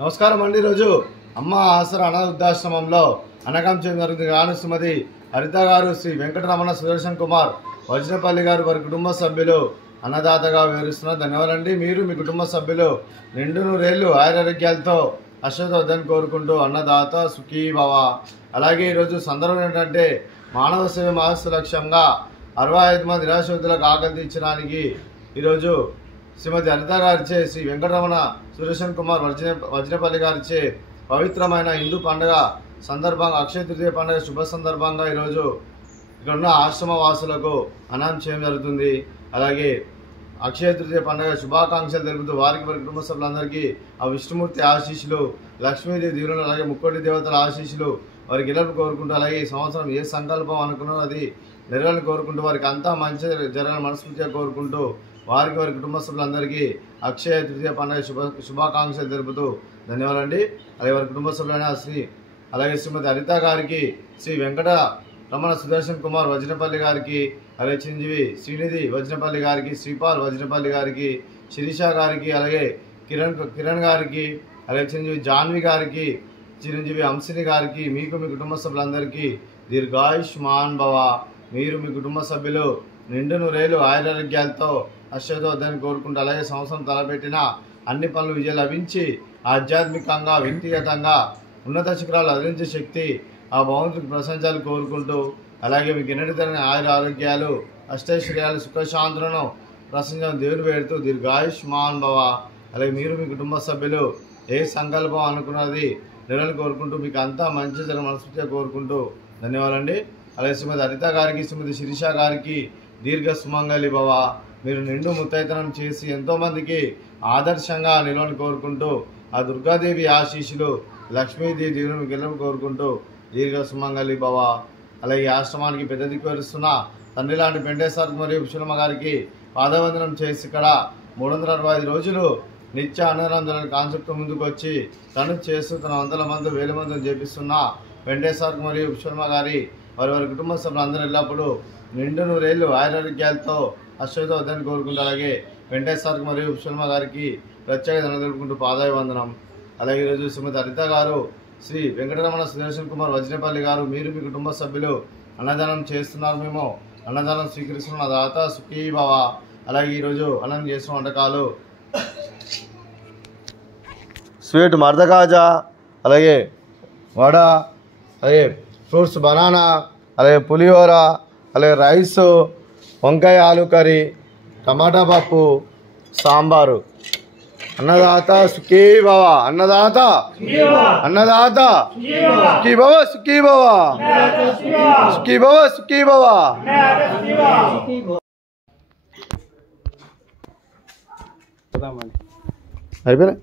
నమస్కారం అండి. ఈరోజు అమ్మ ఆసరా అనాథ వృద్ధాశ్రమంలో అన్నకం చేయడం జరుగుతుంది. గాను శ్రీమతి హరిత గారు, శ్రీ వెంకటరమణ సుదర్శన్ కుమార్ వజ్రపల్లి గారు వారి కుటుంబ సభ్యులు అన్నదాతగా వివరిస్తున్నారు. ధన్యవాదాలండి. మీరు మీ కుటుంబ సభ్యులు నిండు నూరేళ్లు ఆయురారోగ్యాలతో అశ్వతోద్దని కోరుకుంటూ అన్నదాత సుఖీ భవ. అలాగే ఈరోజు సందర్భం ఏంటంటే మానవ సేవ మహస్సు లక్ష్యంగా 65 మంది నిరాశ్రితులకు ఆకలి తీర్చడానికి ఈరోజు శ్రీమతి హరిత గారిచే, శ్రీ వెంకటరమణ సుదర్శన్ కుమార్ వజ్రపల్లి గారిచే పవిత్రమైన హిందూ పండుగ సందర్భంగా అక్షయ తృతీయ పండుగ శుభ సందర్భంగా ఈరోజు ఇక్కడ ఉన్న ఆశ్రమ వాసులకు అన్నం చేయడం జరుగుతుంది. అలాగే అక్షయ తృతీయ పండుగ శుభాకాంక్షలు తెలుపుతూ వారి కుటుంబ సభ్యులందరికీ ఆ విష్ణుమూర్తి ఆశీస్సులు, లక్ష్మీదేవి దీవులు, అలాగే ముక్కోటి దేవతల ఆశీస్సులు వారికి గెలుపు కోరుకుంటూ, అలాగే ఈ సంవత్సరం ఏ సంకల్పం అనుకున్నారో అది నెరవేరాలని కోరుకుంటూ, వారికి అంతా మంచి జరగాలని మనస్ఫూర్తిగా కోరుకుంటూ వారి కుటుంబ సభ్యులందరికీ అక్షయ తృతీయ పండుగ శుభాకాంక్షలు తెలుపుతూ ధన్యవాదాలండి. అలాగే వారి కుటుంబ సభ్యులైన అలాగే శ్రీమతి హరిత గారికి, శ్రీ వెంకటరమణ సుదర్శన్ కుమార్ వజ్రపల్లి గారికి, అలాగే చిరంజీవి శ్రీనిధి వజ్రపల్లి గారికి, శ్రీపాల్ వజ్రపల్లి గారికి, శిరీష గారికి, అలాగే కిరణ్ గారికి, అలాగే చిరంజీవి జాన్వి గారికి, చిరంజీవి హంసిని గారికి, మీకు మీ కుటుంబ సభ్యులందరికీ దీర్ఘాయుష్మాన్ భవ. మీరు మీ కుటుంబ సభ్యులు నిండు నూరేళ్లు ఆయురారోగ్యాలతో అశ్వతోద్దని కోరుకుంటూ, అలాగే సంవత్సరం తలపెట్టిన అన్ని పనులు విజయం లభించి ఆధ్యాత్మికంగా వ్యక్తిగతంగా ఉన్నత శిఖరాలు అదిలించే శక్తి ఆ భగవంతుడికి ప్రశంసాలు కోరుకుంటూ, అలాగే మీకు ఎన్నటి తరని ఆయుర ఆరోగ్యాలు, అష్టైశ్వర్యాలు, సుఖశాంతులను ప్రశంసలు దేవుని వేడుతూ దీర్ఘాయుష్మాన్ భవ. అలాగే మీరు మీ కుటుంబ సభ్యులు ఏ సంకల్పం అనుకున్నది నెరవేరాలని కోరుకుంటూ మీకు అంతా మంచి జరగ మనస్ఫూర్తిగా కోరుకుంటూ ధన్యవాదాలండి. అలాగే శ్రీమతి హరిత గారికి, శ్రీమతి శిరీష గారికి దీర్ఘ సుమంగళి భవ. మీరు నిండు ముత్తైతనం చేసి ఎంతోమందికి ఆదర్శంగా నిలవని కోరుకుంటూ ఆ దుర్గాదేవి ఆశీస్సులు, లక్ష్మీదేవి దీవులను గెలుపు కోరుకుంటూ దీర్ఘ సుమంగళి భవ. అలాగే ఆశ్రమానికి పెద్ద దిక్కు వరుస్తున్న తండ్రి లాంటి పెండేశ్వర్ మరియు విశ్వమ్మ గారికి పాదవందనం చేసి ఇక్కడ 365 రోజులు నిత్య అన్నదానం కాన్సెప్ట్ ముందుకు వచ్చి తను చేస్తూ తన వందల మంది వేల మందిని చేపిస్తున్న వెంకటేశ్వర్ మరియు విశ్వమ్మ గారి వారి కుటుంబ సభ్యులందరూ ఎల్లప్పుడూ నిండు నూరేళ్లు ఆయురారోగ్యాలతో అశ్వతోద్దని కోరుకుంటూ, అలాగే వెంకటేశ్వర్ మరియు విశ్వమ్మ గారికి ప్రత్యేక ధన్యవాదాలు తెలుపుకుంటూ పాదాభివందనం. అలాగే ఈరోజు శ్రీమతి హరిత గారు, శ్రీ వెంకటరమణ సుదర్శన్ కుమార్ వజ్రపల్లి గారు, మీరు మీ కుటుంబ సభ్యులు అన్నదానం చేస్తున్నారు. మేము అన్నదానం స్వీకరిస్తున్న దాత సుఖీ భవ. అలాగే ఈరోజు అన్నం చేస్తున్న వంటకాలు స్వీట్ మర్దకాజా, అలాగే వడ, అలాగే ఫ్రూట్స్ బనానా, అలాగే పులిహోర, అలాగే రైస్, వంకాయ ఆలు కర్రీ, టమాటా పప్పు, సాంబారు. అన్నదాత సుఖీ భవ. అన్నదాత అన్నదాత సుఖీ భవ, సుఖీ భవ, సుఖీ భవ, సుఖీ భవ. అయిపోయినా